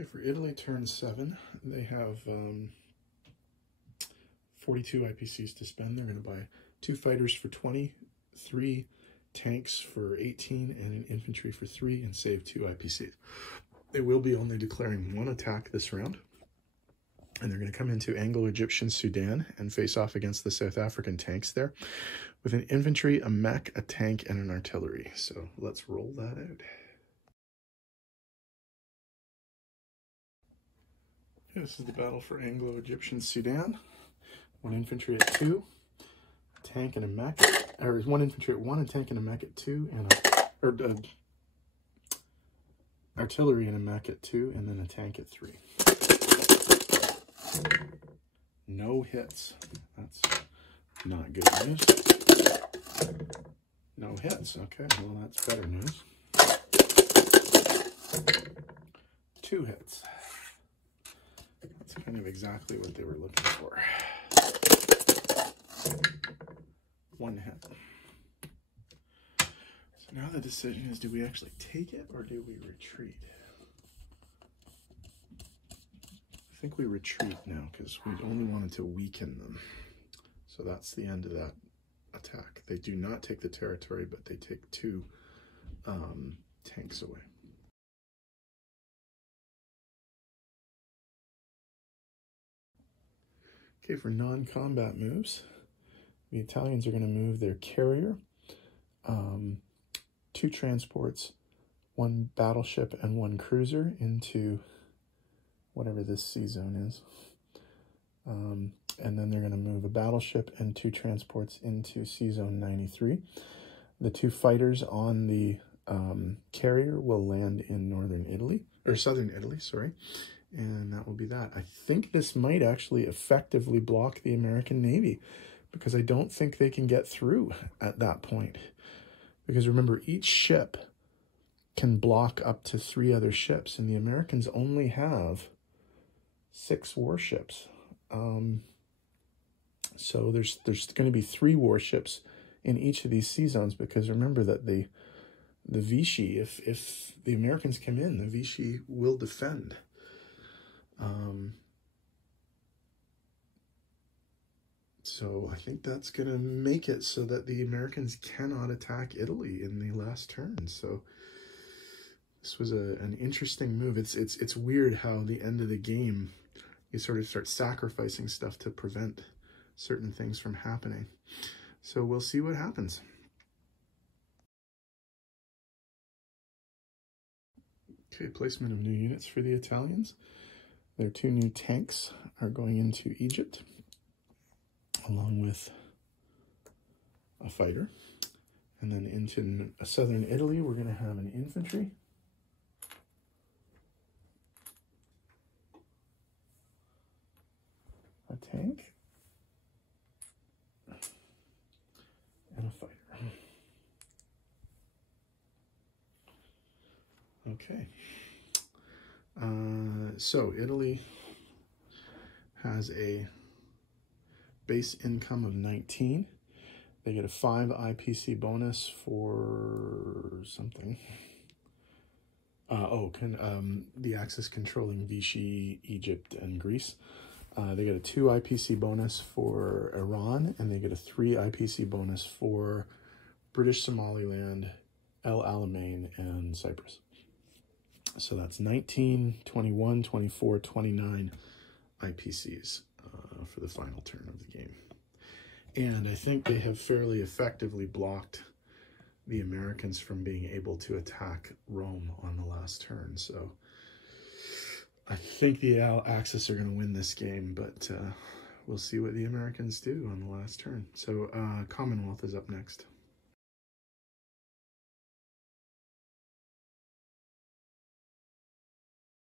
Okay, for Italy, turn 7, they have 42 IPCs to spend. They're going to buy 2 fighters for 20, 3 tanks for 18, and an infantry for 3, and save 2 IPCs. They will be only declaring 1 attack this round, and they're going to come into Anglo-Egyptian Sudan and face off against the South African tanks there with an infantry, a mech, a tank, and an artillery. So let's roll that out. This is the battle for Anglo-Egyptian Sudan. 1 infantry at 2, a tank and a mech, or 1 infantry at 1, a tank and a mech at 2, and artillery and a mech at 2, and then a tank at 3. No hits. That's not good news. No hits. Okay, well that's better news. 2 hits. That's kind of exactly what they were looking for. 1 hit. So now the decision is, do we actually take it or do we retreat? I think we retreat now because we only wanted to weaken them. So that's the end of that attack. They do not take the territory, but they take 2 tanks away. Okay, for non-combat moves, the Italians are going to move their carrier, 2 transports, 1 battleship, and 1 cruiser into whatever this sea zone is. And then they're going to move a battleship and 2 transports into sea zone 93. The 2 fighters on the carrier will land in southern Italy, sorry. And that will be that. I think this might actually effectively block the American Navy because I don't think they can get through at that point. Because remember, each ship can block up to 3 other ships, and the Americans only have 6 warships. So there's going to be 3 warships in each of these sea zones, because remember that the Vichy, if the Americans come in, the Vichy will defend. So I think that's going to make it so that the Americans cannot attack Italy in the last turn. So this was an interesting move. It's weird how the end of the game, you sort of start sacrificing stuff to prevent certain things from happening. So we'll see what happens. Okay, placement of new units for the Italians. Their 2 new tanks are going into Egypt, along with a fighter. And then into southern Italy, we're going to have an infantry. A tank. And a fighter. Okay. So Italy has a base income of 19. They get a 5 IPC bonus for something. The Axis controlling Vichy, Egypt, and Greece. They get a 2 IPC bonus for Iran, and they get a 3 IPC bonus for British Somaliland, El Alamein, and Cyprus. So that's 19, 21, 24, 29 IPCs for the final turn of the game. And I think they have fairly effectively blocked the Americans from being able to attack Rome on the last turn. So I think the Axis are going to win this game, but we'll see what the Americans do on the last turn. So Commonwealth is up next.